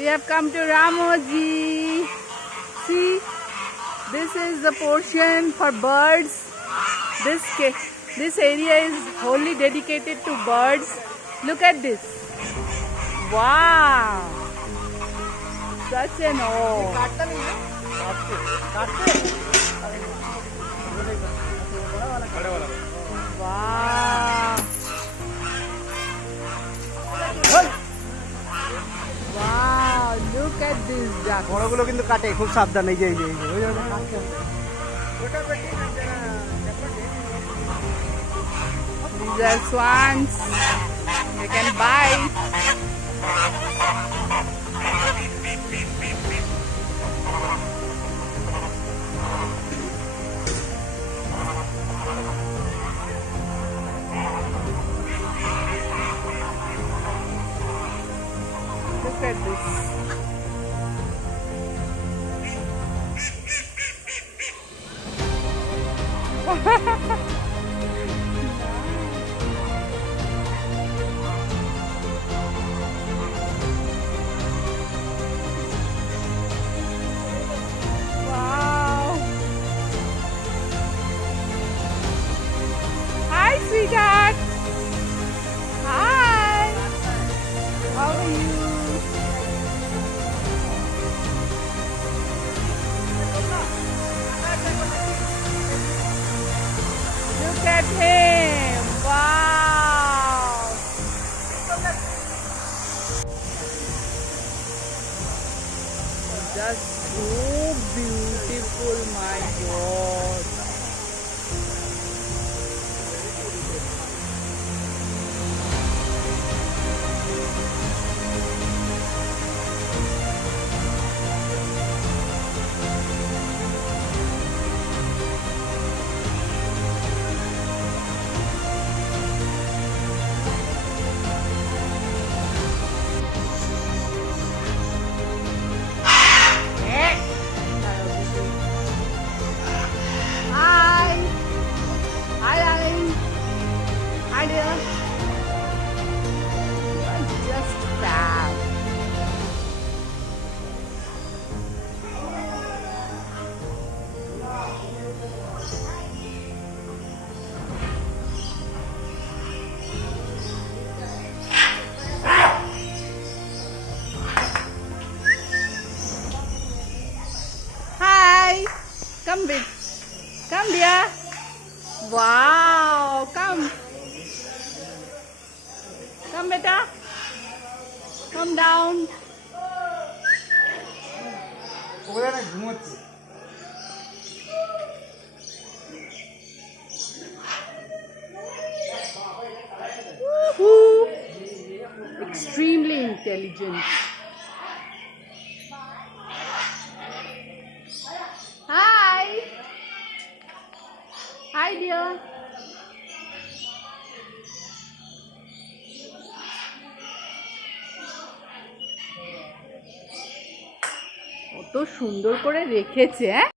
We have come to Ramoji. See, this is the portion for birds. This area is wholly dedicated to birds. Look at this. Wow! Such an awe. Wow! Wow! Look at this duck. বড়গুলো কিন্তু কাটে খুব সাবধান এই যে These are swans. You can buy. Look at this. Wow. Hi, sweetheart. Hi. How are you? Look at him! Wow! Just so beautiful, my God! Hi! Hi, darling! Hi, dear! You are just fab! Hi! Come, babe. Come, dear. Wow! Come. Come, beta. Come down. ঘুমোচ্ছে Woohoo! Extremely intelligent. Hi. Hi, dear. কত সুন্দর করে রেখেছে, হ্যাঁ?